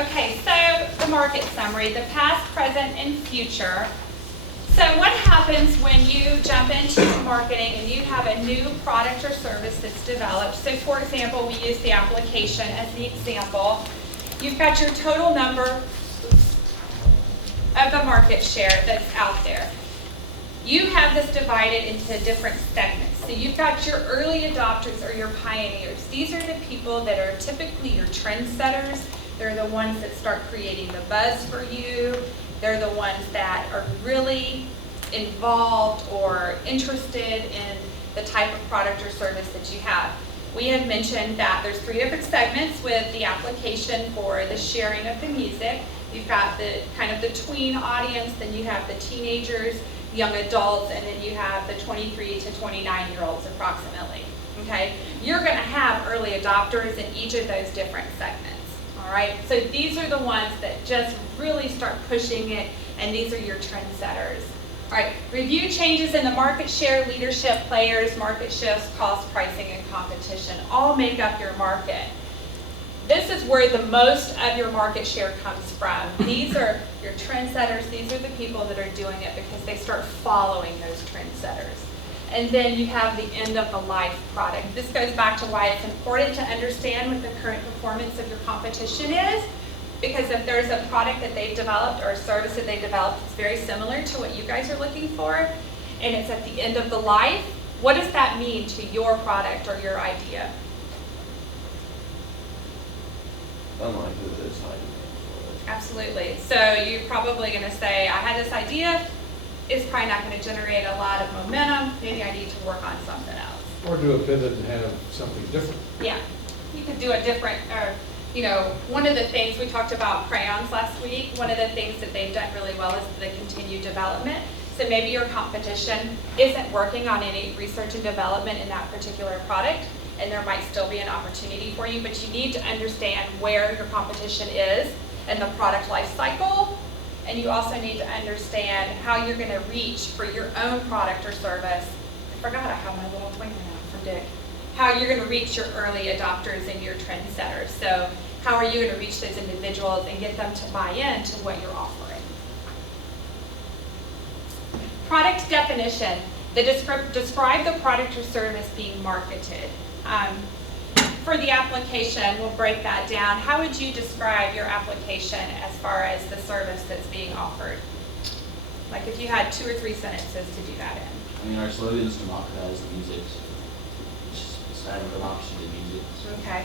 Okay, so the market summary, the past, present, and future. So what happens when you jump into marketing and you have a new product or service that's developed? So for example, we use the application as the example. You've got your total number of the market share that's out there. You have this divided into different segments. So you've got your early adopters or your pioneers. These are the people that are typically your trendsetters. They're the ones that start creating the buzz for you. They're the ones that are really involved or interested in the type of product or service that you have. We had mentioned that there's 3 different segments with the application for the sharing of the music. You've got the kind of the tween audience, then you have the teenagers, young adults, and then you have the 23 to 29-year-olds approximately. Okay? You're going to have early adopters in each of those different segments. All right? So these are the ones that just really start pushing it, and these are your trendsetters. All right, review changes in the market share, leadership players, market shifts, cost, pricing, and competition all make up your market. This is where the most of your market share comes from. These are your trendsetters. These are the people that are doing it because they start following those trendsetters. And then you have the end of the life product. This goes back to why it's important to understand what the current performance of your competition is. Because if there's a product that they've developed or a service that they developed that's very similar to what you guys are looking for, and it's at the end of the life, what does that mean to your product or your idea? Unlikely that it's not. Absolutely. So you're probably going to say, I had this idea, it's probably not going to generate a lot of momentum, maybe I need to work on something else. Or do a pivot and have something different. Yeah, you could do a different, one of the things we talked about crayons last week, one of the things that they've done really well is the continued development. So maybe your competition isn't working on any research and development in that particular product, and there might still be an opportunity for you, but you need to understand where your competition is in the product life cycle, and you also need to understand how you're going to reach for your own product or service. I forgot I have my little pointer now from Dick. How you're going to reach your early adopters and your trendsetters. So how are you going to reach those individuals and get them to buy into what you're offering? Product definition. Describe the product or service being marketed. For the application, we'll break that down. How would you describe your application as far as the service that's being offered? Like if you had 2 or 3 sentences to do that in. I mean, our slogan is democratize the music. Democracy to music. Okay.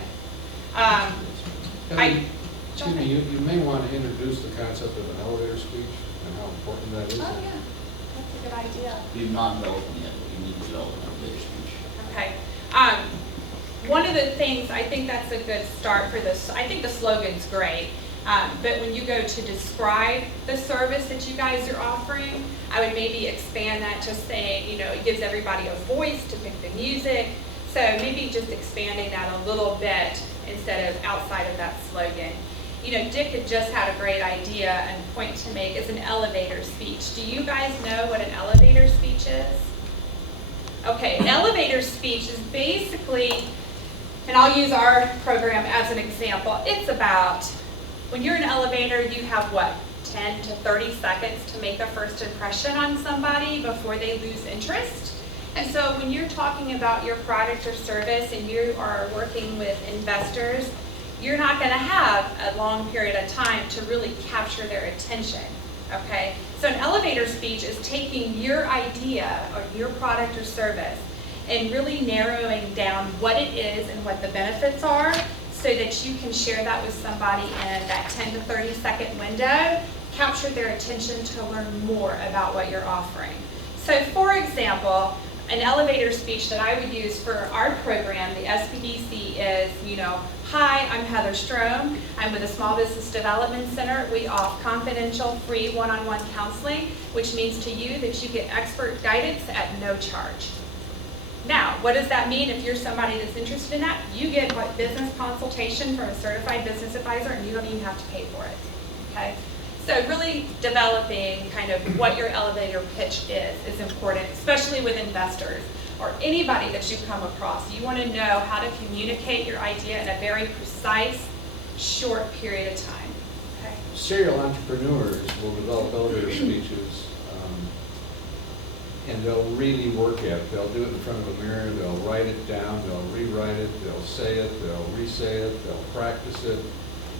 Excuse me, you may want to introduce the concept of an elevator speech and how important that is. Oh, yeah. That's a good idea. We've not developed one yet, but we need to develop an elevator speech. Okay. One of the things, I think that's a good start for this. I think the slogan's great. But when you go to describe the service that you guys are offering, I would maybe expand that to saying, it gives everybody a voice to pick the music. So maybe just expanding that a little bit instead of outside of that slogan. Dick had just had a great idea and point to make is an elevator speech. Do you guys know what an elevator speech is? Okay, an elevator speech is basically, and I'll use our program as an example, it's about, when you're in an elevator, you have what, 10 to 30 seconds to make a first impression on somebody before they lose interest. And so when you're talking about your product or service and you are working with investors, you're not going to have a long period of time to really capture their attention, okay? So an elevator speech is taking your idea or your product or service and really narrowing down what it is and what the benefits are so that you can share that with somebody in that 10 to 30 second window, capture their attention to learn more about what you're offering. So for example, an elevator speech that I would use for our program, the SBDC, is, hi, I'm Heather Strom. I'm with the Small Business Development Center. We offer confidential, free one-on-one counseling, which means to you that you get expert guidance at no charge. Now, what does that mean if you're somebody that's interested in that? You get business consultation from a certified business advisor, and you don't even have to pay for it, okay? So really developing kind of what your elevator pitch is important, especially with investors or anybody that you come across. You want to know how to communicate your idea in a very precise short period of time. Okay. Serial entrepreneurs will develop elevator speeches, and they'll really work at it. They'll do it in front of a mirror, they'll write it down, they'll rewrite it, they'll say it, they'll re-say it, they'll practice it.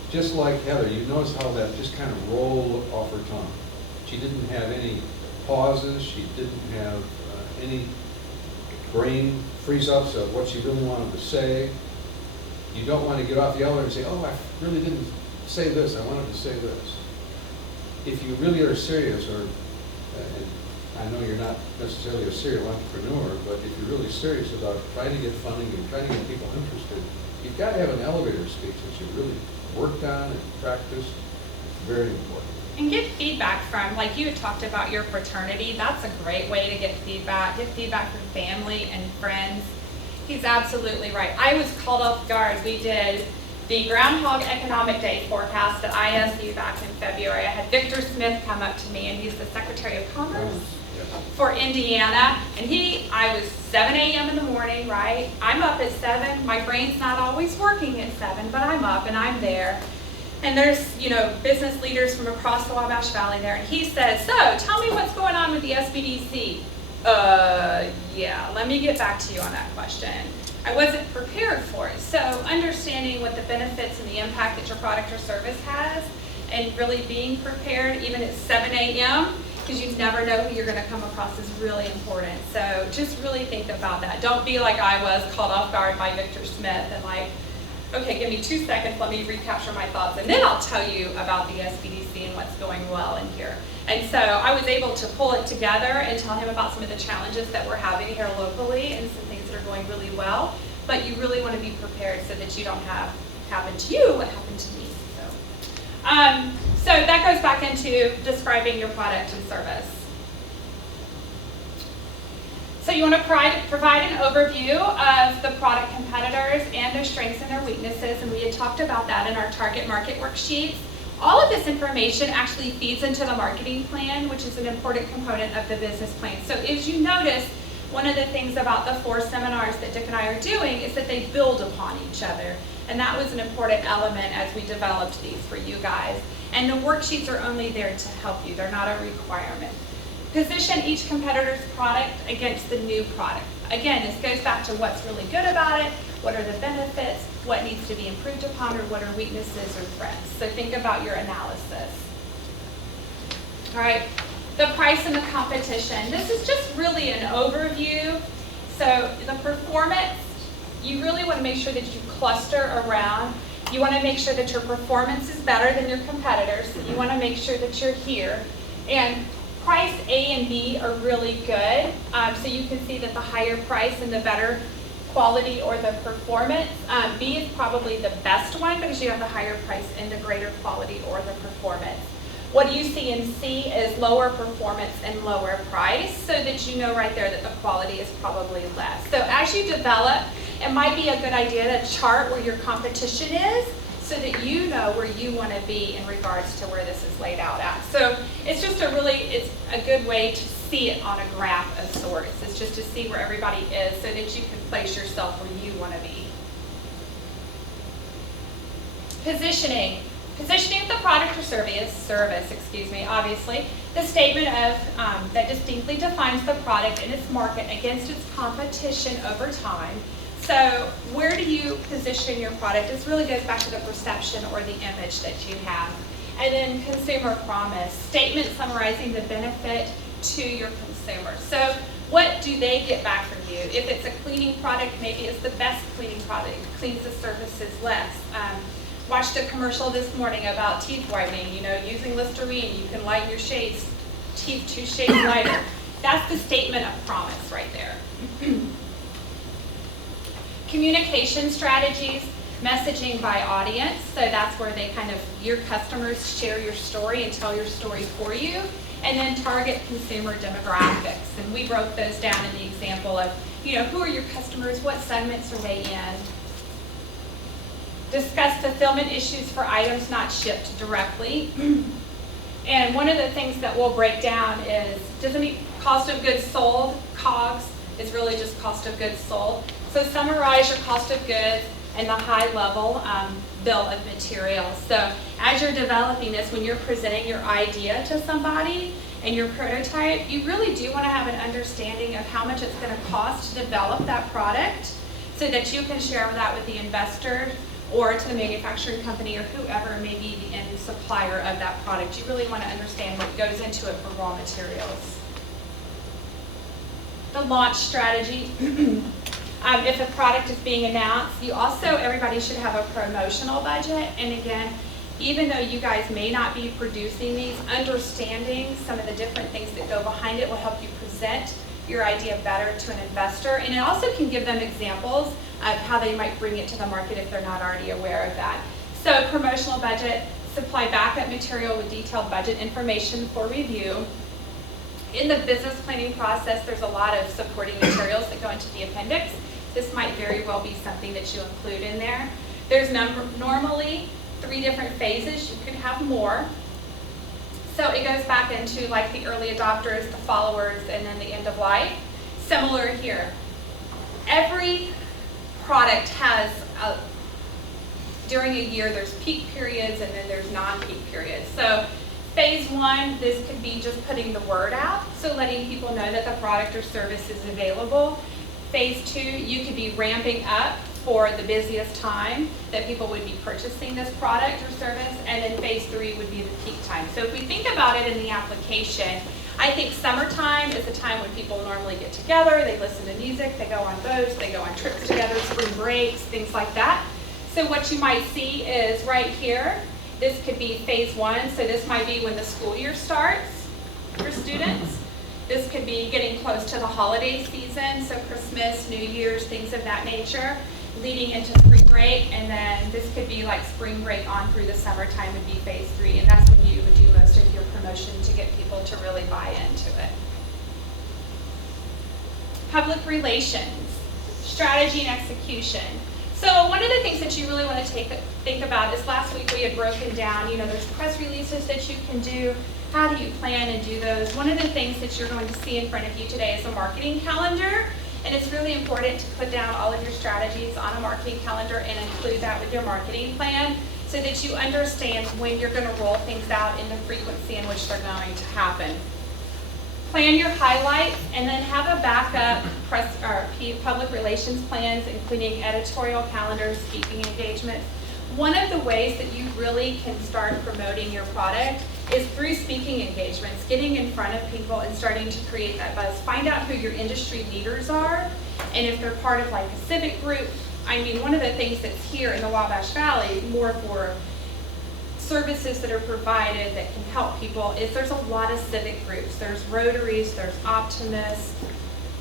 Just like Heather, you notice how that just kind of rolled off her tongue. She didn't have any pauses, she didn't have any brain freeze-ups of what she really wanted to say. You don't want to get off the elevator and say, oh, I really didn't say this, I wanted to say this. If you really are serious, or and I know you're not necessarily a serial entrepreneur, but if you're really serious about trying to get funding and trying to get people interested, you've got to have an elevator speech that you really worked on and practiced. It's very important. And get feedback from, like you had talked about your fraternity, that's a great way to get feedback. Get feedback from family and friends. He's absolutely right. I was called off guard. We did the Groundhog Economic Day forecast at ISU back in February. I had Victor Smith come up to me, and he's the Secretary of Commerce for Indiana. And I was 7 a.m. in the morning, right? I'm up at 7. My brain's not always working at 7, but I'm up and I'm there. And there's, business leaders from across the Wabash Valley there. And he says, so tell me what's going on with the SBDC. Yeah, let me get back to you on that question. I wasn't prepared for it. So understanding what the benefits and the impact that your product or service has, and really being prepared even at 7 a.m., because you never know who you're going to come across, is really important. So just really think about that. Don't be like I was, caught off guard by Victor Smith and like, okay, give me 2 seconds, let me recapture my thoughts, and then I'll tell you about the SBDC and what's going well in here. And so I was able to pull it together and tell him about some of the challenges that we're having here locally and some things that are going really well. But you really want to be prepared so that you don't have happen to you what happened to me. So that goes back into describing your product and service. So you want to provide an overview of the product competitors and their strengths and their weaknesses, and we had talked about that in our target market worksheets. All of this information actually feeds into the marketing plan, which is an important component of the business plan. So as you notice, one of the things about the 4 seminars that Dick and I are doing is that they build upon each other. And that was an important element as we developed these for you guys. And the worksheets are only there to help you. They're not a requirement. Position each competitor's product against the new product. Again, this goes back to what's really good about it, what are the benefits, what needs to be improved upon, or what are weaknesses or threats. So think about your analysis. All right, the price and the competition. This is just really an overview. So the performance, you really want to make sure that you cluster around. You want to make sure that your performance is better than your competitors. You want to make sure that you're here. And price A and B are really good. So you can see that the higher price and the better quality or the performance. B is probably the best one because you have the higher price and the greater quality or the performance. What you see in C is lower performance and lower price, so that you know right there that the quality is probably less. So as you develop, it might be a good idea to chart where your competition is, so that you know where you want to be in regards to where this is laid out at. So it's just it's a good way to see it on a graph of sorts. It's just to see where everybody is so that you can place yourself where you want to be. Positioning. Positioning of the product or service, obviously. The statement of that distinctly defines the product and its market against its competition over time. So where do you position your product? This really goes back to the perception or the image that you have. And then consumer promise, statement summarizing the benefit to your consumer. So what do they get back from you? If it's a cleaning product, maybe it's the best cleaning product. It cleans the surfaces less. Watched a commercial this morning about teeth whitening. Using Listerine, you can lighten your teeth 2 shades lighter. That's the statement of promise right there. Communication strategies, messaging by audience. So that's where your customers share your story and tell your story for you. And then target consumer demographics. And we broke those down in the example of, who are your customers? What segments are they in? Discuss fulfillment issues for items not shipped directly. And one of the things that we'll break down is, cost of goods sold, COGS, is really just cost of goods sold. So summarize your cost of goods, and the high-level bill of materials. So as you're developing this, when you're presenting your idea to somebody and your prototype, you really do want to have an understanding of how much it's going to cost to develop that product so that you can share that with the investor or to the manufacturing company or whoever may be the end supplier of that product. You really want to understand what goes into it for raw materials. The launch strategy. If a product is being announced, everybody should have a promotional budget. And again, even though you guys may not be producing these, understanding some of the different things that go behind it will help you present your idea better to an investor. And it also can give them examples of how they might bring it to the market if they're not already aware of that. So promotional budget, supply backup material with detailed budget information for review. In the business planning process, there's a lot of supporting materials that go into the appendix. This might very well be something that you include in there. There's normally 3 different phases. You could have more. So it goes back into like the early adopters, the followers, and then the end of life. Similar here. Every product has, during a year, there's peak periods and then there's non-peak periods. So phase 1, this could be just putting the word out, so letting people know that the product or service is available. Phase 2, you could be ramping up for the busiest time that people would be purchasing this product or service, and then phase 3 would be the peak time. So if we think about it in the application, I think summertime is the time when people normally get together, they listen to music, they go on boats, they go on trips together, spring breaks, things like that. So what you might see is right here, this could be phase 1, so this might be when the school year starts for students. This could be getting close to the holiday season, so Christmas, New Year's, things of that nature, leading into spring break, and then this could be like spring break on through the summertime would be phase 3, and that's when you would do most of your promotion to get people to really buy into it. Public relations, strategy and execution. So one of the things that you really want to think about is last week we had broken down, there's press releases that you can do. How do you plan and do those? One of the things that you're going to see in front of you today is a marketing calendar. And it's really important to put down all of your strategies on a marketing calendar and include that with your marketing plan so that you understand when you're going to roll things out and the frequency in which they're going to happen. Plan your highlights and then have a backup press or public relations plans, including editorial calendars, speaking engagements. One of the ways that you really can start promoting your product is through speaking engagements, getting in front of people and starting to create that buzz. Find out who your industry leaders are, and if they're part of like a civic group. I mean, one of the things that's here in the Wabash Valley, more for services that are provided that can help people, is there's a lot of civic groups. There's Rotaries, there's Optimists,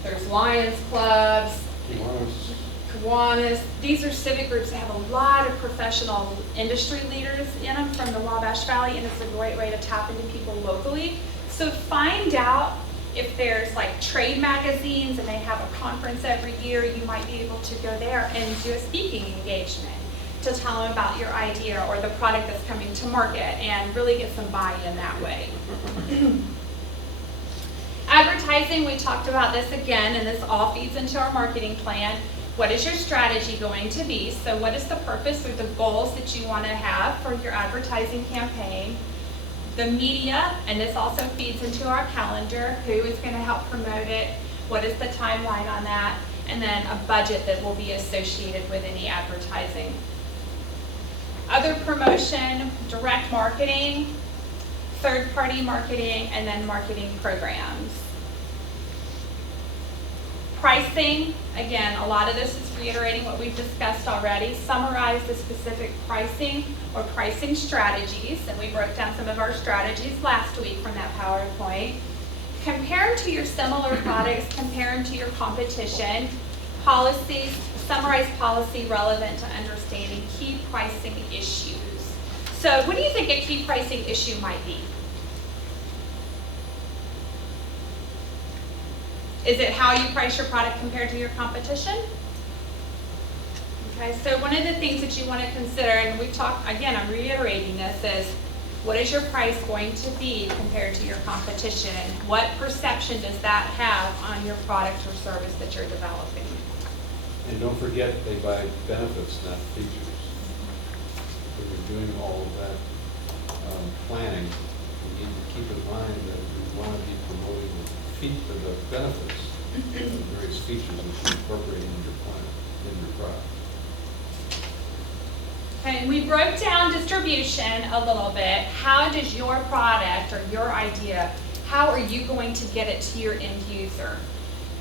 there's Lions Clubs, Kiwanis. These are civic groups that have a lot of professional industry leaders in them from the Wabash Valley, and it's a great way to tap into people locally. So find out if there's like trade magazines and they have a conference every year, you might be able to go there and do a speaking engagement to tell them about your idea or the product that's coming to market and really get some buy-in that way. Advertising, we talked about this again, and this all feeds into our marketing plan. What is your strategy going to be? So what is the purpose or the goals that you want to have for your advertising campaign? The media, and this also feeds into our calendar, who is going to help promote it, what is the timeline on that, and then a budget that will be associated with any advertising. Other promotion, direct marketing, third-party marketing, and then marketing programs. Pricing, again, a lot of this is reiterating what we've discussed already. Summarize the specific pricing or pricing strategies, and we broke down some of our strategies last week from that PowerPoint. Compare them to your similar products, compare them to your competition. Policies, summarize policy relevant to understanding key pricing issues. So what do you think a key pricing issue might be? Is it how you price your product compared to your competition? Okay, so one of the things that you want to consider, and we've talked, again, I'm reiterating this, is what is your price going to be compared to your competition? What perception does that have on your product or service that you're developing? And don't forget, they buy benefits, not features. When you're doing all of that planning, you need to keep in mind that we want to be promoting the benefits of the various features that you incorporate in your plan, in your product. Okay, and we broke down distribution a little bit. How does your product or your idea, how are you going to get it to your end user?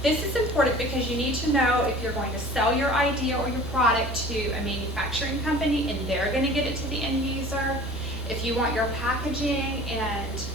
This is important because you need to know if you're going to sell your idea or your product to a manufacturing company and they're going to get it to the end user. If you want your packaging and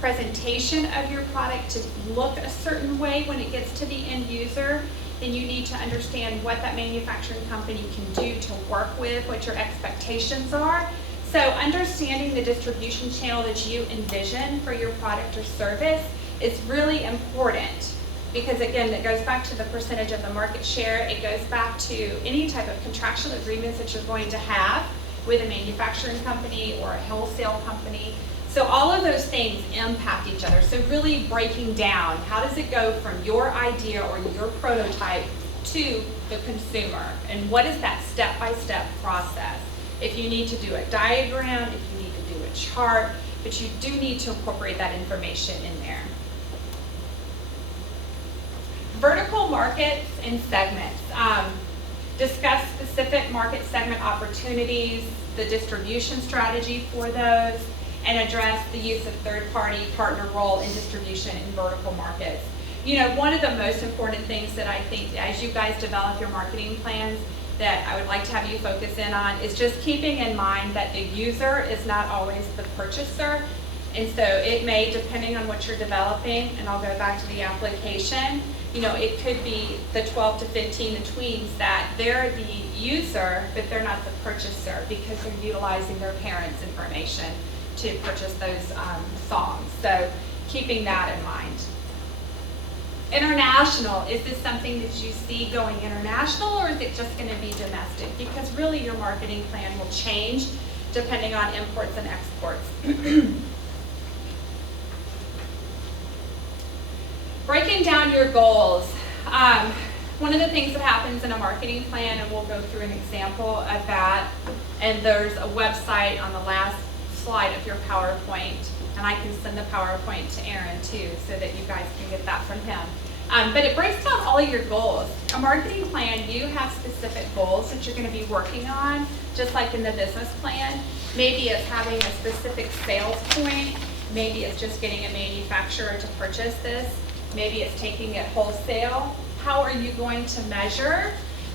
presentation of your product to look a certain way when it gets to the end user, then you need to understand what that manufacturing company can do to work with, what your expectations are. So understanding the distribution channel that you envision for your product or service is really important. Because again, it goes back to the percentage of the market share. It goes back to any type of contractual agreements that you're going to have with a manufacturing company or a wholesale company. So all of those things impact each other. So really breaking down, how does it go from your idea or your prototype to the consumer? And what is that step-by-step process? If you need to do a diagram, if you need to do a chart, but you do need to incorporate that information in there. Vertical markets and segments. Discuss specific market segment opportunities, the distribution strategy for those, and address the use of third-party partner role in distribution in vertical markets. You know, one of the most important things that I think as you guys develop your marketing plans that I would like to have you focus in on is just keeping in mind that the user is not always the purchaser. And so it may, depending on what you're developing, and I'll go back to the application, you know, it could be the 12 to 15, the tweens, that they're the user, but they're not the purchaser because they're utilizing their parents' information to purchase those songs. So keeping that in mind. International, is this something that you see going international or is it just going to be domestic? Because really your marketing plan will change depending on imports and exports. Breaking down your goals. One of the things that happens in a marketing plan, and we'll go through an example of that, and there's a website on the last slide of your PowerPoint, and I can send the PowerPoint to Aaron too, so that you guys can get that from him. But it breaks down all of your goals. A marketing plan, you have specific goals that you're going to be working on, just like in the business plan. Maybe it's having a specific sales point. Maybe it's just getting a manufacturer to purchase this. Maybe it's taking it wholesale. How are you going to measure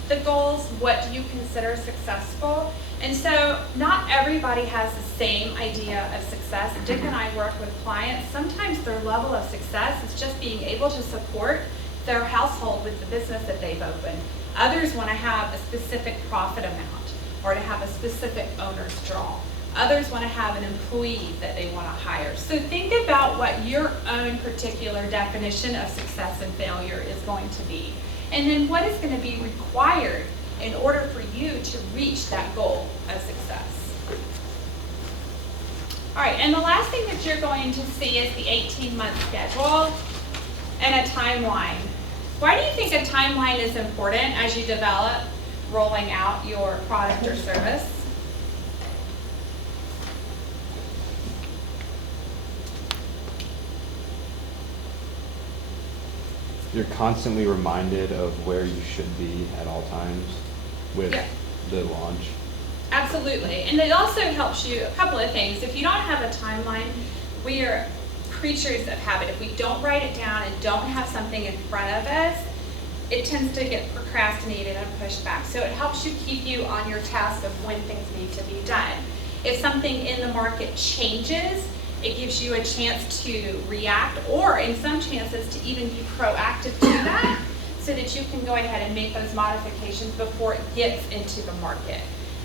the goals? What do you consider successful? And so not everybody has the same idea of success. Dick and I work with clients. Sometimes their level of success is just being able to support their household with the business that they've opened. Others want to have a specific profit amount or to have a specific owner's draw. Others want to have an employee that they want to hire. So think about what your own particular definition of success and failure is going to be. And then what is going to be required in order for you to reach that goal of success. All right, and the last thing that you're going to see is the 18-month schedule and a timeline. Why do you think a timeline is important as you develop rolling out your product or service? You're constantly reminded of where you should be at all times with the launch. Absolutely. And it also helps you, a couple of things. If you don't have a timeline, we are creatures of habit. If we don't write it down and don't have something in front of us, it tends to get procrastinated and pushed back. So it helps you keep you on your task of when things need to be done. If something in the market changes, it gives you a chance to react, or in some chances to even be proactive to that, so that you can go ahead and make those modifications before it gets into the market.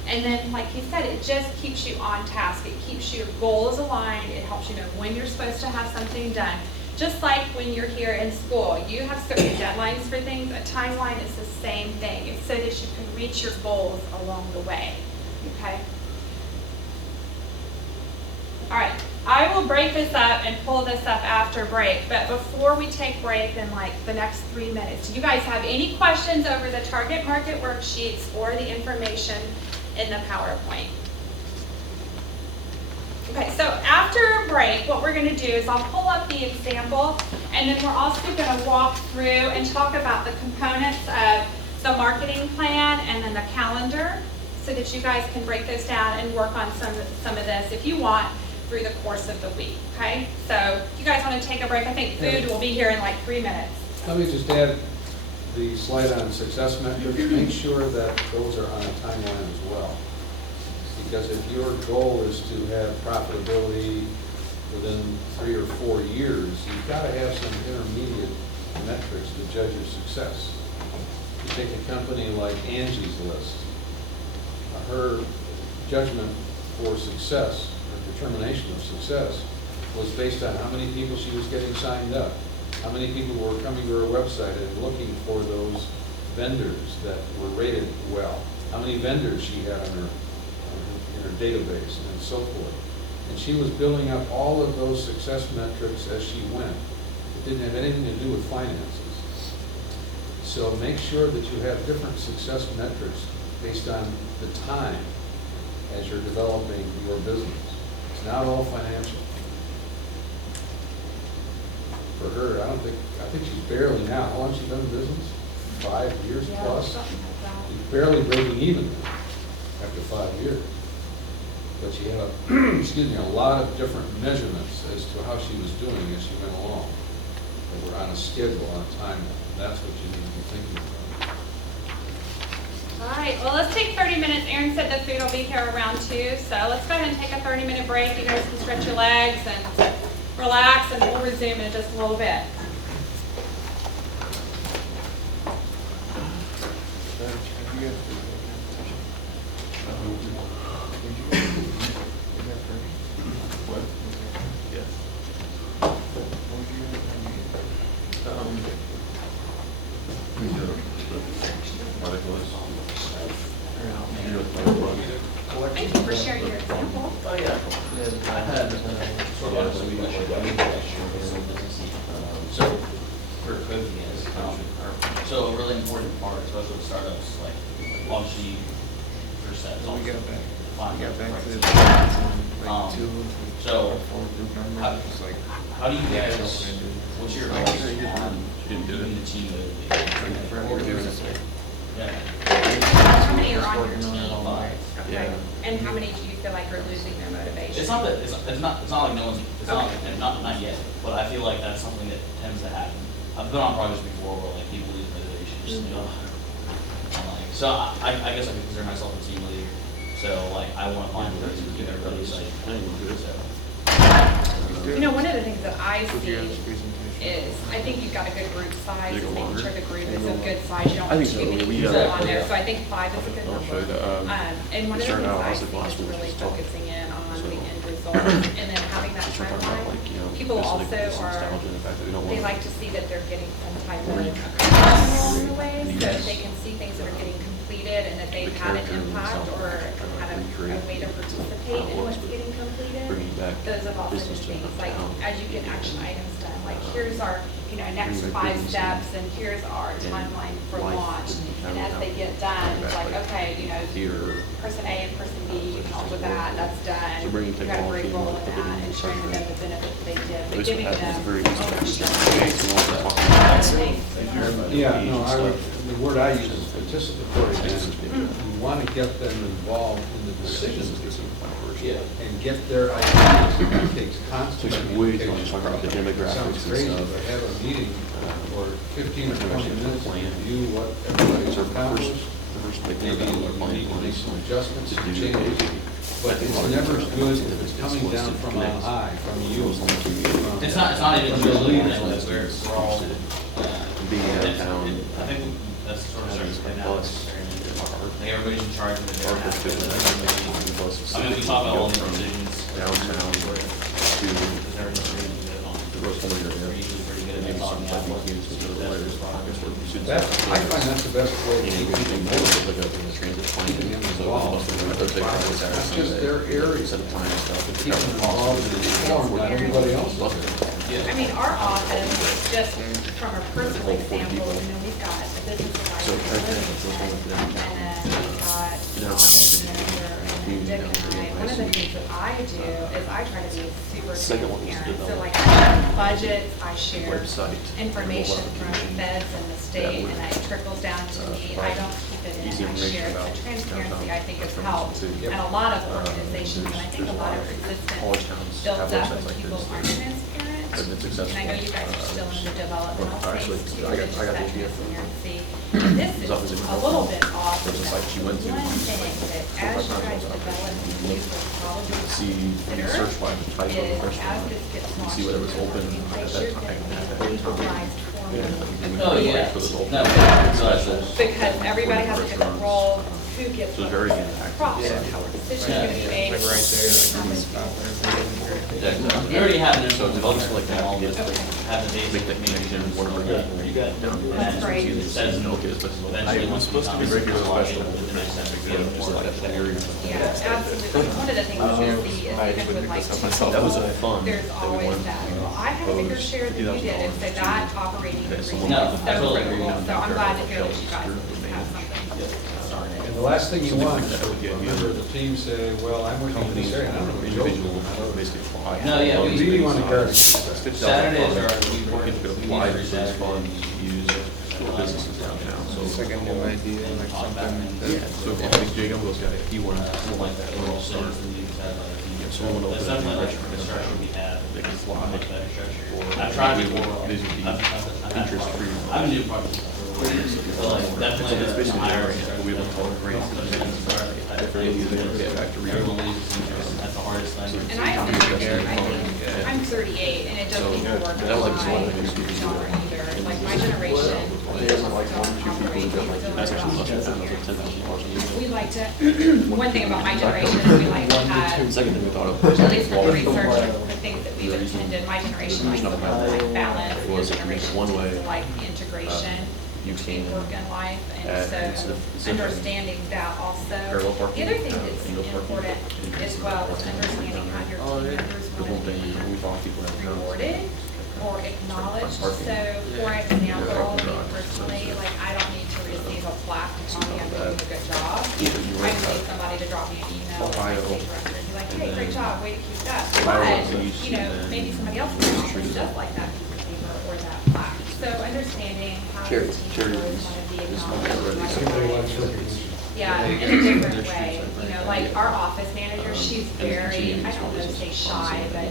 And then, like you said, it just keeps you on task. It keeps your goals aligned. It helps you know when you're supposed to have something done. Just like when you're here in school, you have certain deadlines for things. A timeline is the same thing. It's so that you can reach your goals along the way, okay? All right. I will break this up and pull this up after break, but before we take break in like the next 3 minutes, do you guys have any questions over the target market worksheets or the information in the PowerPoint? Okay, so after break, what we're going to do is I'll pull up the example, and then we're also going to walk through and talk about the components of the marketing plan and then the calendar, so that you guys can break those down and work on some of this if you want through the course of the week. Okay, so if you guys want to take a break, I think food will be here in like 3 minutes. Let me just add the slide on success metrics. Make sure that those are on a timeline as well. Because if your goal is to have profitability within 3 or 4 years, you've got to have some intermediate metrics to judge your success. You take a company like Angie's List, her judgment for success, or determination of success, was based on how many people she was getting signed up, how many people were coming to her website and looking for those vendors that were rated well, how many vendors she had in her database, and so forth. And she was building up all of those success metrics as she went. It didn't have anything to do with finances. So make sure that you have different success metrics based on the time as you're developing your business. It's not all financial. For her, I think she's barely now, how long has she been in business? 5 years Yeah, plus? something like that. She's barely breaking even now, after 5 years. But she had a lot of different measurements as to how she was doing as she went along. That were on a schedule, on a timeline. That's what you need to be thinking about. All right, well, let's take 30 minutes. Aaron said the food will be here around 2, so let's go ahead and take a 30-minute break. You guys can stretch your legs and relax, and we'll resume in just a little bit. Thank you for sharing your example. Oh, yeah. I had sort of honestly, we should so, for cooking is, so a really important part, especially with startups, like obviously for sets. We got back. Fine. We got back to the Um, like 2 so, or 4 group how- members. It's like How do you guys, what's your goals on didn't do it. keeping the team motivated? we're doing it. Yeah. How many are on your Working on it team? all night. Okay. Yeah. And how many do you feel like are losing their motivation? It's not that, it's not like no one's, it's not yet, but I feel like that's something that tends to happen. I've been on projects before where like people lose motivation, just like, oh. I'm like, so I guess I could consider myself a team leader, so like, I wanna find ways to keep everybody excited, so. You know, one of the things that I Put see your presentation. is, I think you've got a good group size, They go making longer? sure the group They is go a good longer. size, you don't I want think too so. many We people got- on there, so I think 5 is a good I'll show number. you the, And one of the started things out I as see a glass is was really just talk. focusing in on So- the end result, and then having that Start talking about, like, you know, timeline. People just like also this are, nostalgia and the fact that we don't they want- like to see that they're getting some type of accomplishment along the way, so if they can see things that are getting completed and that they've The had an character and impact themselves, or kind of had a recreate way to participate in what's getting completed. bringing back Those have also business been to things, like, town. as you get action items done, like, here's our, next Bring back 5 business steps, and here's our and timeline for life launch. in And town as they without get done, it's bringing like, back, okay, theater. person A and person B, you come up with that, that's done. So bringing You got a great technology role and in putting that, it in and showing them something. the benefits they did, but This giving happens them very ownership. Yeah, no, I would, the word I use is participatory management. You want to get them involved in the decisions Yeah. and get their ideas. It takes constant Took some ways on communication. talking about the demographics Sounds and crazy, stuff. but have a meeting or 15 or 20 minutes to Plan. review what everybody's It's our accomplished. the first big Maybe thing you about our need to make some adjustments to and do changes. But it's never good if it's coming down from on high, from you. It's not even From really, your like, leaders. we're all, Being and downtown. I think that's sort of Having starting right some now. bus. Like everybody's in charge of their Our half of it, perspective, like, everybody- buses I mean, we talk about all these go from decisions. downtown to Because everybody's pretty good on. the rest of the We're area. usually pretty good Maybe at some talking type of about games with the players, pockets where students. That, I find that's the best way to You know, keep you people can motivated. like a transit plan. Keeping them So involved. It's just their area. Keep them involved in the form that everybody else is. I mean, our office, just from a personal example, we've got a business advisor, and then we've got an office manager, and then Dick and I. One of the things that I do is I try to be super Second one was transparent. So develop. like, I have budgets, I share Website. information from the feds and the state, and it trickles down to me. I don't keep it in, Easy I information share it. about So transparency, downtown I think, has from helped. city. And a lot of organizations, and I think a lot of College towns resistance have builds up websites when like people this. aren't transparent. Have been successful. And I know you guys are still in the developmental Well, actually, phase too, I but got- just I got that the idea from- transparency. And this is His office in a little bit off. There's a site she went to. One thing that as you guys So, develop, you will probably See, when you search by the type of is restaurant, as this gets you launched. see whether it was open in at place, that you're time, gonna at that be time. legalized Yeah. formally. Oh, yeah. For this whole No, thing. no, Because everybody has a different role, who gets So what it's very impactful. profit. Decisions gonna be made. Like right there, like, How much We already have an So it's influence like that, all you this, get- have the basic Make that connection, whatever, Yeah, you got down. That's great. It says no, Okay, it's supposed to- eventually, once supposed to be regular special. More like that area. Yeah, absolutely. One of the things that you see is even with like T-Mobile, That was a fun. there's always that, well, I had a bigger share than you did, and so that operating agreement No, is I so totally critical. agree. So I'm glad to hear that you guys have something started. And the last thing you want is for a member of the team say, well, I'm working in this area, I don't know what Joe's Individual, doing. basically apply. No, yeah, We really want to guard against that. Saturdays are, we work, You can we apply meet every for these Saturday. funds, use for businesses downtown, so. It's like a new idea, like something Yeah, that. so if like Jay Gumbo's guy, he wanted to Something like that, we're all little start. things that you have, So someone that's open a definitely like restaurant the in structure town, we have. they can fly. Much better structure. Or I've tried these would- before. these would be I've had interest-free. problems. I've been doing projects before. So like definitely It's basically the higher. generating, we would call it grants. Different, you then get back to Everyone real. leaves, that's the hardest thing. And I have I'm 38, and it doesn't even work that was like with one my of the things we could do. genre either. Like my generation, we There's just like don't one, two people operate who got like, until that's we're actually off less the than year. $10,000 a year. We like to, one thing about my generation is we like to have, Second thing we thought of. at least from the research and the things that we've attended, my generation likes to work like balance, your Was if you generation one way, likes to like integration you between can work and life, add and so incentive- understanding that also. Parallel parking, The other thing that's single parking, important and as well is understanding how your Oh, team yeah. members The one want to thing be we thought people had done. rewarded or acknowledged. So, Parking. for example, parking me garage. personally, like, I don't need to receive a plaque to tell me I'm doing a good job. Either you I rent just need that. somebody to drop me an email or Ohio. my state director and be like, hey, And great then job, way to keep that. Ohio But, was east, you know, and then maybe somebody else in the office does like that piece of paper or that plaque. So understanding how your team Charity members is- want to be is acknowledged. not Somebody right likes away. recognition. Yeah, in a different way, you know, like our office manager, she's very, I don't know, say shy, but,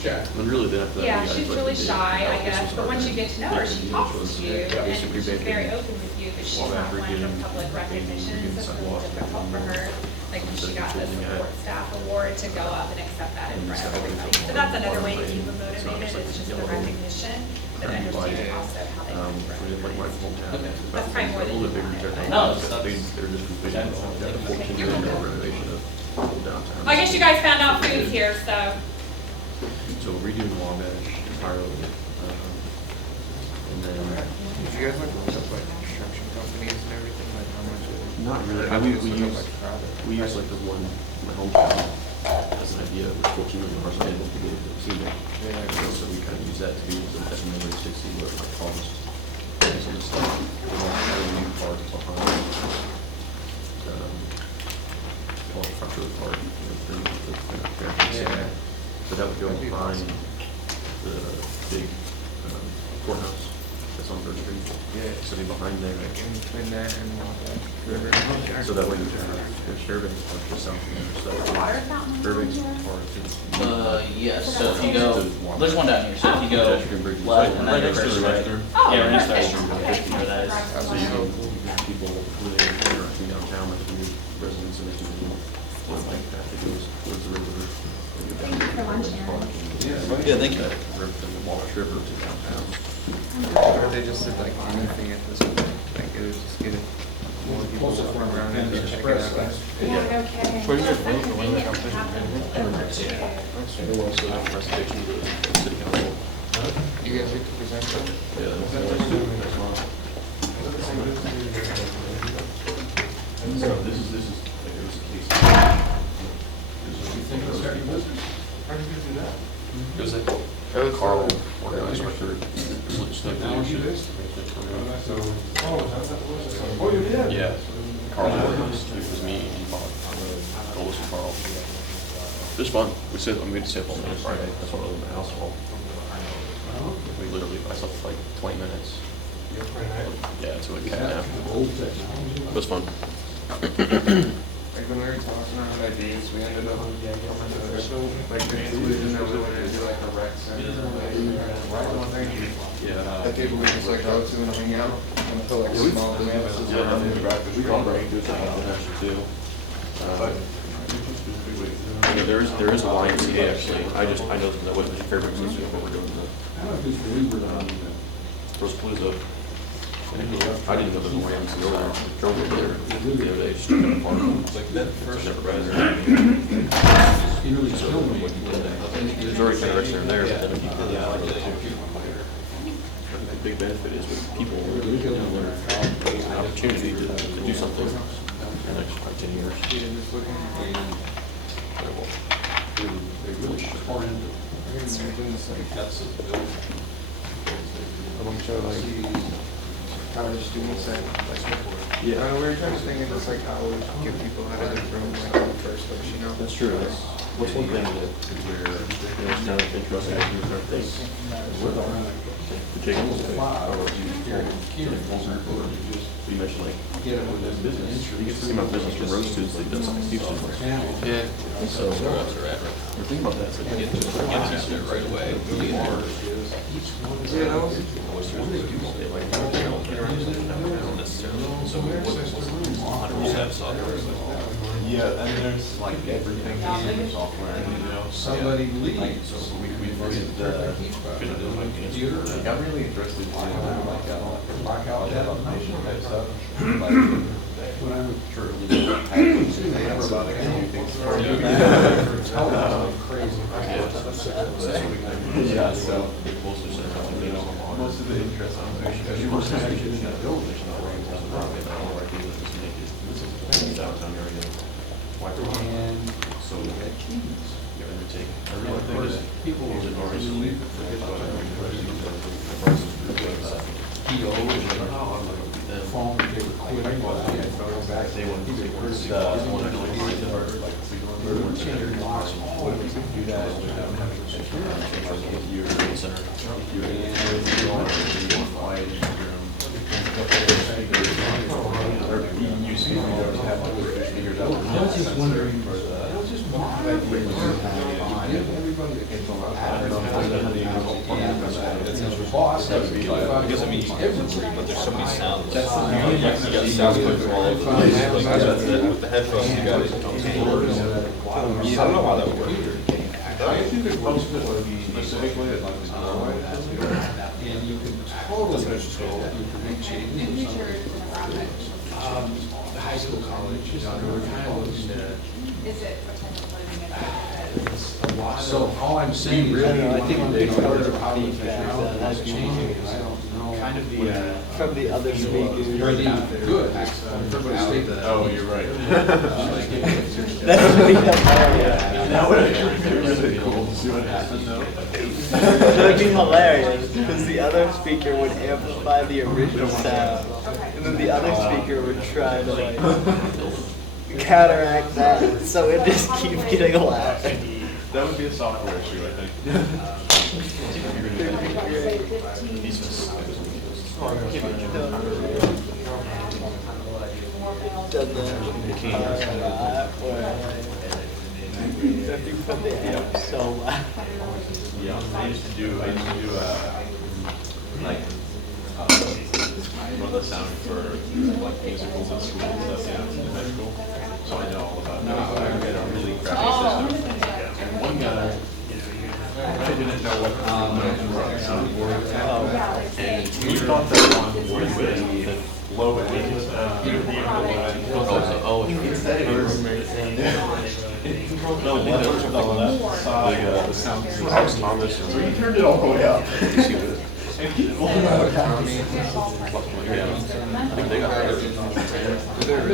Jack. And really, then after that. yeah, we got she's like really the big- shy, I this guess, was but our once you get to know her, big she deal talks was, to you, and basically she's bacon, very open with you, but she's all that not one freaking for public recognition, so it's really sidewalk. difficult for her. Like when she got the support staff award to go up and accept that in front of everybody. So that's another way to keep them motivated, it's just the recognition, but understanding also how they can For like my hometown. That's probably more than A little you bit bigger wanted, than but- No, that. They're just completing a 14 year renovation of downtown. I guess you guys found out food here, so. So redoing Wabash entirely. And then, Did you guys like look up like construction companies and everything, like how much it was? not really, How much we was it, use, like, product? we use like the one, my hometown, as an idea, which 14 million dollars a to be able to see that. Yeah. So we kind of use that to be able to estimate to see what it might cost. Based on the stuff, we don't have a new park behind, called the front of the park, you know, Yeah. but that would go That'd be behind awesome. the big courthouse that's on Bird Street. Yeah. So be behind there. Like in between that and Wabash River. So that way you have Fairbanks Park just south of there. So Water fountain Fairbanks down here? Park is. Yes, so if you go, there's one down here, so if you go left and then Right next to first the right. restaurant. Oh, Yeah, right next to the perfect. restaurant, Okay. 50 for that is. So you can people living interacting downtown, like the new residents and they can do like that. It goes towards the river. Thank you for lunch, Aaron. Yeah, thank you. From the Wabash River to downtown. Or they just did like anything at this point, like it would just get it, more people to come around and just check it out. Yeah, okay. Pretty good Well, move, the way they something come happened in. over to- There was a presentation to the city council. You guys get to present that? So this is, like, it was It was like Carl organized my third. Yeah, Carl organized, it was me, Bob, Golis and Carl. It was fun, we had to sit all night Friday, that's what I was in the house for. We literally, I slept for like 20 minutes. Yeah, it's a cat nap. It was fun. Like when we were tossing around ideas, we ended up coming to like the conclusion that we wanted to do like a rec center. That people would just like go to and hang out and put like small businesses Yeah, around nothing it. graphics, we all bring do something actually too. You know, there is a YMCA actually, I know that was your favorite movie, what we're doing. Rosapalooza. I didn't know there was a YMCA over there, drove over there the other day, just took it apart. Never been there. There's already kind of rec center there, but then if you put it out, the big benefit is with people, an opportunity to do something in the next 5-10 years. Yeah, just looking. College students and like, we were kind of thinking just like how we get people out of their room like in the first place, you know? That's true. What's one thing that we're, it's kind of interesting, I think, the Jacobs thing, you mentioned like, business, you get to see my business from Rose Tuesday, does like Steve Tuesday. Yeah. So, we're thinking about that, so you get to there right away. Yeah, that was. So what steps on Yeah, and there's like everything in the software, you know. Somebody leaves. So we look at the computer. I got really interested in like lockout automation type stuff. Like, when I'm true, they have about a few things for you. Yeah, so you know, most of the interest on because you want to actually build this downtown area. And so we had keys. I really think that people will enormously forget about the phone, they were quitting, back, they wanted to take one of we're changing laws. What if we could do that without having to check your center? And you want to wide in your room. Or you see videos have to figure out. I was just wondering, I was just wondering give everybody that can go out. Boss, because I mean, everybody, but there's so many sounds. That's the beauty. You got sound clips all over the place. That's it. With the headphones, you got it. I don't know how that would work. I think it works specifically at like and you can totally control, you can make changes. The high school, college, you know, we're kind of looking at. Is it So all I'm saying really, I think they started a feedback that's changing, I don't know. Kind of the, from the other speakers. You're good. Everybody stay that. oh, you're right. That would be hilarious. That would be really cool to see what happens though. That would be hilarious because the other speaker would amplify the original sound, and then the other speaker would try to like counteract that, so it just keeps getting louder. That would be a software issue, I Done that if you put the amp so loud. Yeah, I used to do like run the sound for like musicals at school and stuff, yeah, in med school. So I know all about it. I get a really crappy system. And one guy, I didn't know what sound words and he thought that one was the low end. Instead it was no, the sound. Thomas. So he turned it all the way up. And think they got better.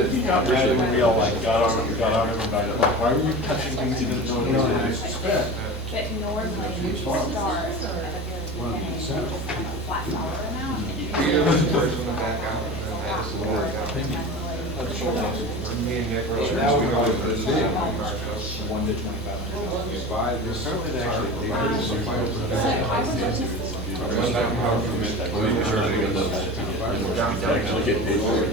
Imagine we all like got on him about it, like, why were you touching things you didn't know what it was? That normally you start at the very beginning with a flat dollar amount. Peter was the first one to back out, and then Madison would back out. Me and Nick were like, now we go to the city. 1 to 2,500. You buy this. Something actually. So I would look to We were sure to get those. Actually get paid for it.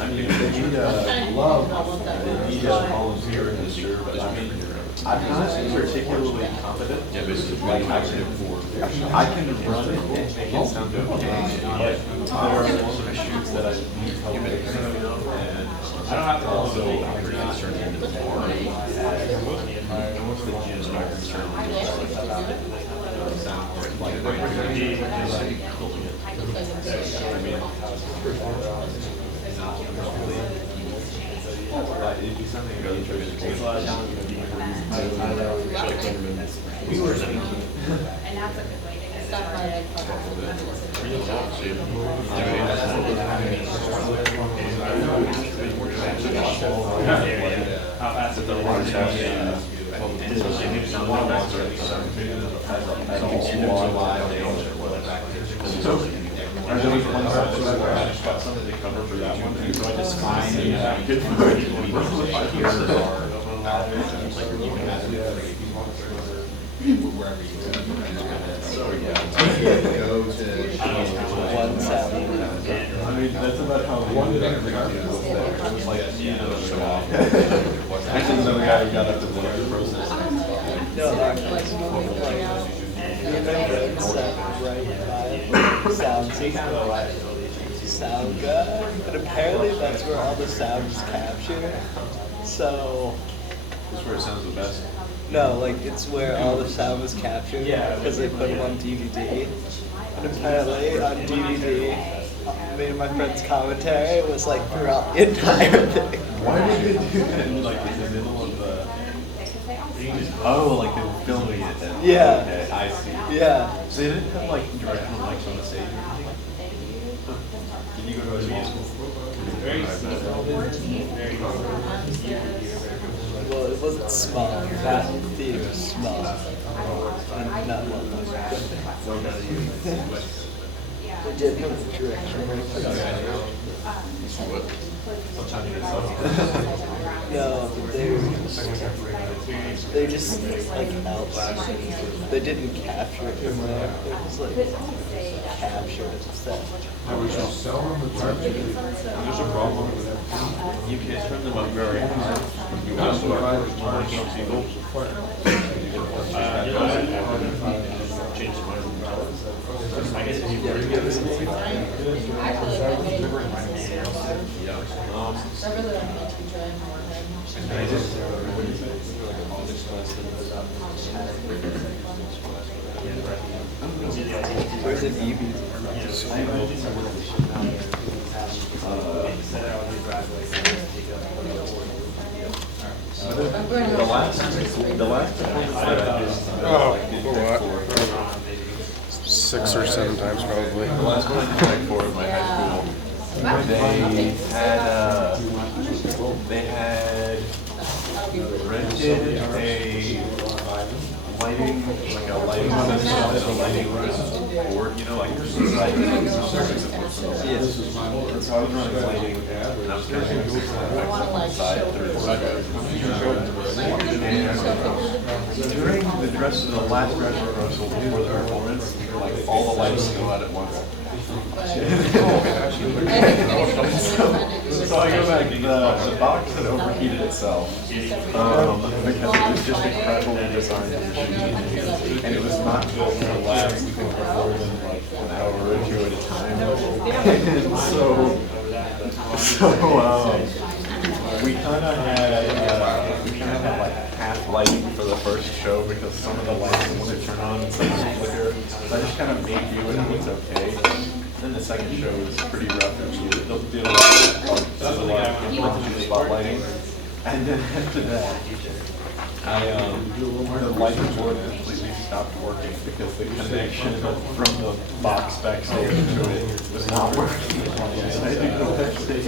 I mean, they need a volunteer in this year, but I mean, I'm not particularly competent. Yeah, basically. Like, I can run it and make it sound okay, but there are some issues that I need help with, and I don't have to also pretty concerned in the floor. The gyms are concerned with sound like it'd be something really tricky. There's a lot of talent in the team. We were 17. and that's a good way to get started. Are there ones where I just got something to cover for that one? So I just find good food. One sound. I mean, that's about how one thing it was like, you know, show off. I think another guy who got up to one of the process. No, actually, me and my friends sat right by sound system. Sound guy, and apparently that's where all the sound is captured. So, That's where it sounds the best. no, like it's where all the sound was captured because they put them on DVD. And apparently on DVD, me and my friend's commentary was like throughout the entire thing. Why did they do that in like in the middle of the? Oh, like they were filming it. Then. Yeah. Okay, I see. Yeah. So they didn't have like directional mics on the stage or anything. Huh. Did you go to a music school? Well, it wasn't small. That theater was small. And not well. They did have the direction. No, but they just like helped. They didn't capture it from there. It was like captured instead. We should sell them the garbage. There's a problem with that. You can't turn them up very high. You also have some people. Change my I guess if you were to give us Where's the DB? The last performance that I did. Oh, what? 6 or 7 times probably. The last one I did like for my high school, they had rented a lighting board, you know, like lighting circuits that work from the Yes. And so I was running lighting, and I was kind of doing the side and during the last dress rehearsal before the performance, like all the lights go out at once. So I go back, the box had overheated itself, because it was just incredibly designed to shoot, and it was not built to last for more than like an hour or two at a time. And so we kind of had like half lighting for the first show because some of the lights wouldn't turn on and some would flicker. So I just kind of made do and it was okay. Then the second show was pretty rough. They'll do a lot of spotlighting. And then after that, the light board completely stopped working because the connection from the box backstage to it was not working. And I had to go backstage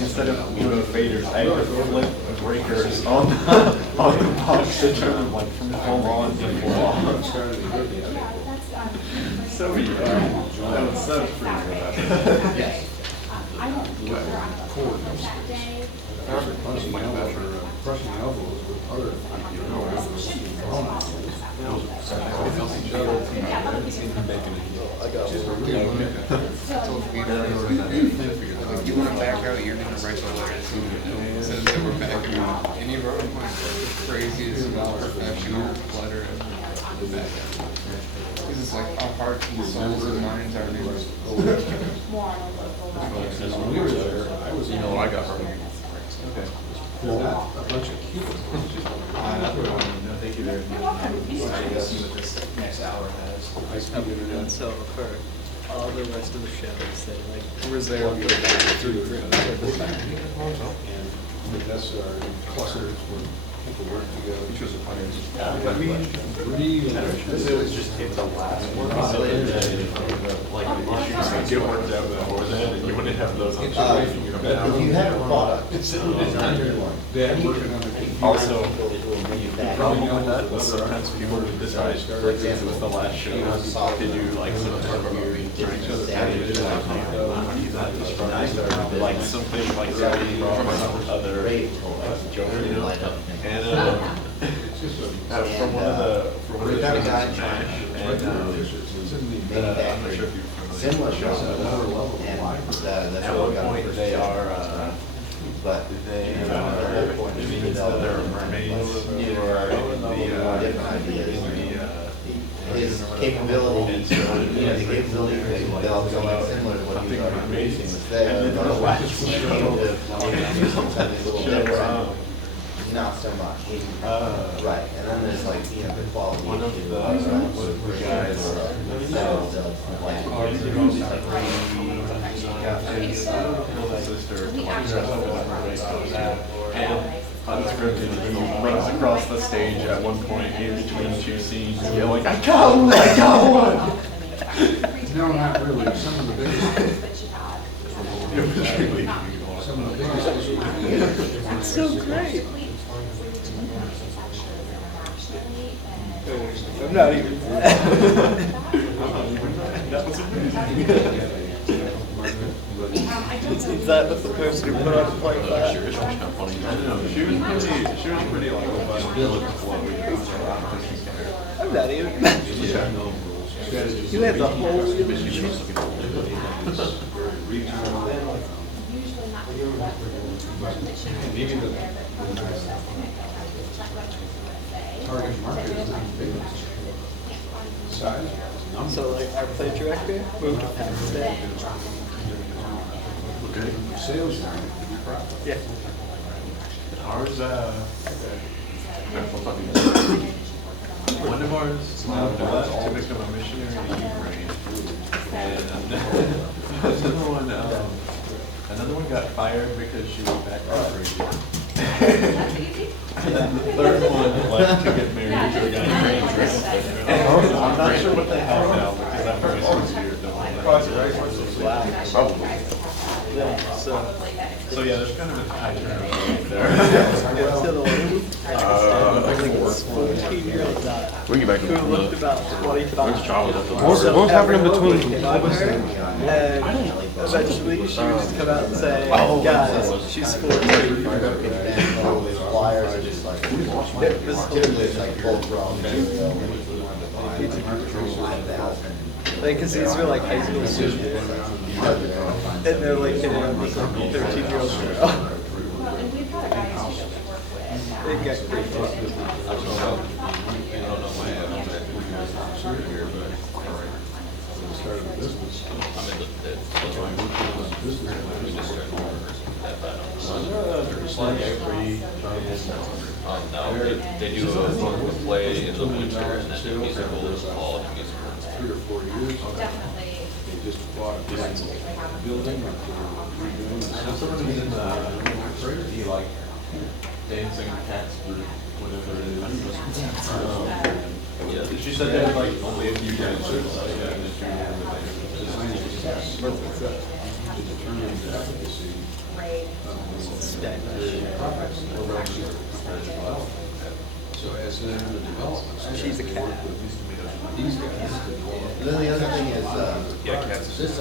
instead of doing faders, I had to flip breakers on the box to turn them like from full on to full off. So yeah, that was so pretty. Crushing elbows with other, each other. If you wanna back out, you're gonna write the letters. Says that we're backing out. And you wrote them like the craziest, professional letter ever. Back out. Because it's like our hearts and souls and minds are in it. When we were there, I was, You know what I got from a bunch of Cubans. Thank you very much. See what this next hour has. And so for all the rest of the shows, they like reserve the 3 groups. And that's our clusters where people work together. Pictures of pioneers. It was just hit the last one. Like the issues that get worked out before then, and you wouldn't have those on If you have a product, Dad working on the computer. Also, the problem with that was sometimes people would decide, for example, with the last show, they do like some sort of weird each other like something like that from other joke, you know, and from one of the Smash, and I'm not sure if you're similar familiar. show, and that's At what we one got. point, they are, But they another point is means that they're mermaids, or different ideas. His capability, the capability to develop something similar to what he was already producing was there, but when it came to do something a little different, not so much. Right, and then there's like, you know, the quality one of issue, the right? guys, Sales of like, his little sister, and unscripted, he runs across the stage at one point in between 2 scenes, yelling, "I got one! I got one!" No, not really. Some of the biggest, It was really some of the biggest issues. It's so great. I'm not even. That was amazing. Is that what the person who put on the play Sure, it's kind of funny. I don't know, she was pretty like, what we I'm not even. You had the whole. Maybe the target market is not big. Size, numbers. So like our play director moved to Penn State. Okay. Sales, Yeah. Ours, one of ours left to become a missionary in Ukraine. And another one got fired because she was background racist. And then the third one left to get married to a guy in Rangers. And I'm not sure what they have now because I'm very sincere. Probably. Yeah, So yeah, there's kind of a high turnover there. until I think it's 14-year-old daughter We can get back to who looked about 25. Where's Charles at the So moment? everyone would hit on her, and eventually she would just come out and say, guys, she's 14. All these flyers are just like, It was typically it's like full grown material. like, cause these were like high school students, and they're like hitting on this like 13-year-old girl. It got crazy. started a business. No, they do a play in the winter and then a musical in the fall and a musical. 3 or 4 years. They just bought a building that they're redoing. Somebody's in the, he like dancing cats group, whatever it is. Yeah, she said that like only a few times. To determine the efficacy So as they're in the development. She's a cat. These guys. And then the other thing is, there's a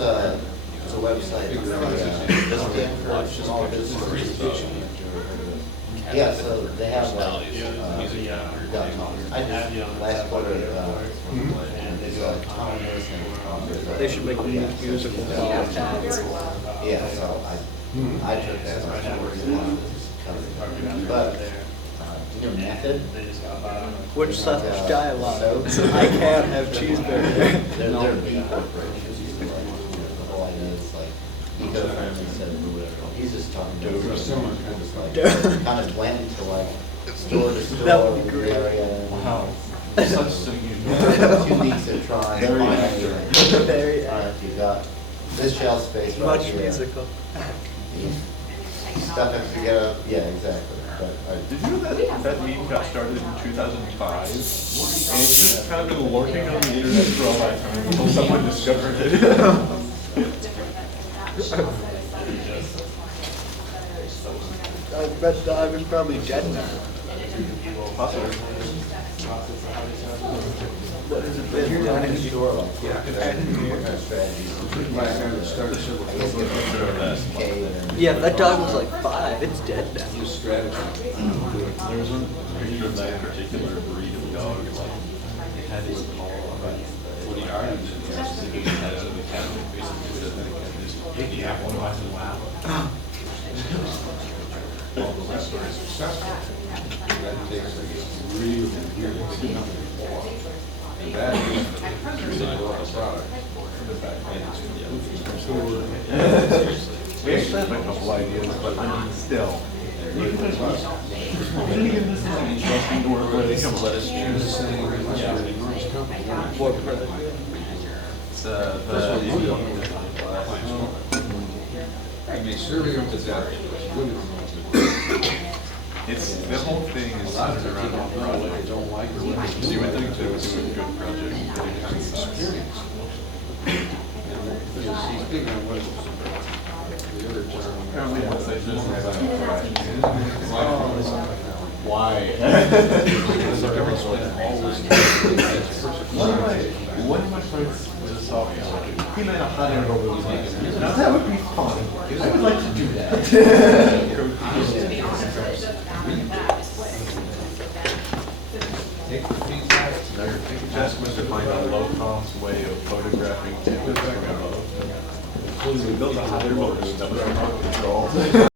website, does encourage small businesses. Yeah, so they have, I just, last quarter, there's Thomas and. They should make musical cats. Yeah, so I took that. But, your method. Which such dialogue? I can't have cheeseburger. They're B corporations. The whole idea is like, eco-friendly, said, he's just talking about Similar like, kind of- kind of went to like, store to That store would be with the great. area. Wow. Such singing. 2 weeks of trying. Very finally, accurate. Very all right, you got this shelf space right Much here. musical. Stuff it together, yeah, exactly. But Did you know that meme got started in 2005? And it's just kind of been lurking on the internet for a long time until someone discovered it. I bet the dog is probably dead now. Possibly. What has it If been? you're down in the store, like, Yeah, what kind of strategies? Black guy that started several. I guess get cave and. Yeah, that dog was like 5. It's dead now. Use strategy. There was one picture of that particular breed of dog, like, it had this all, what he argued is it has to be had out of the cat, basically, it doesn't have this piggy apple, and I said, wow. Well, the rest are successful. That takes a really, really big company. And that is a product. We actually have a couple ideas, but I mean, still. Even if this is an interesting to work with, they come let us choose. What product? And they serve you to death. It's, the whole thing is centered around one project. Don't like the So you would think to do a good project, but it has experience. Speaking of what, the other term. apparently once they just why? One of my friends was a sophomore. He made a hot air balloon. That would be fun. I would like to do that. Jess was to find a low-cost way of photographing campus from above. We built a hot air balloon that was remote control.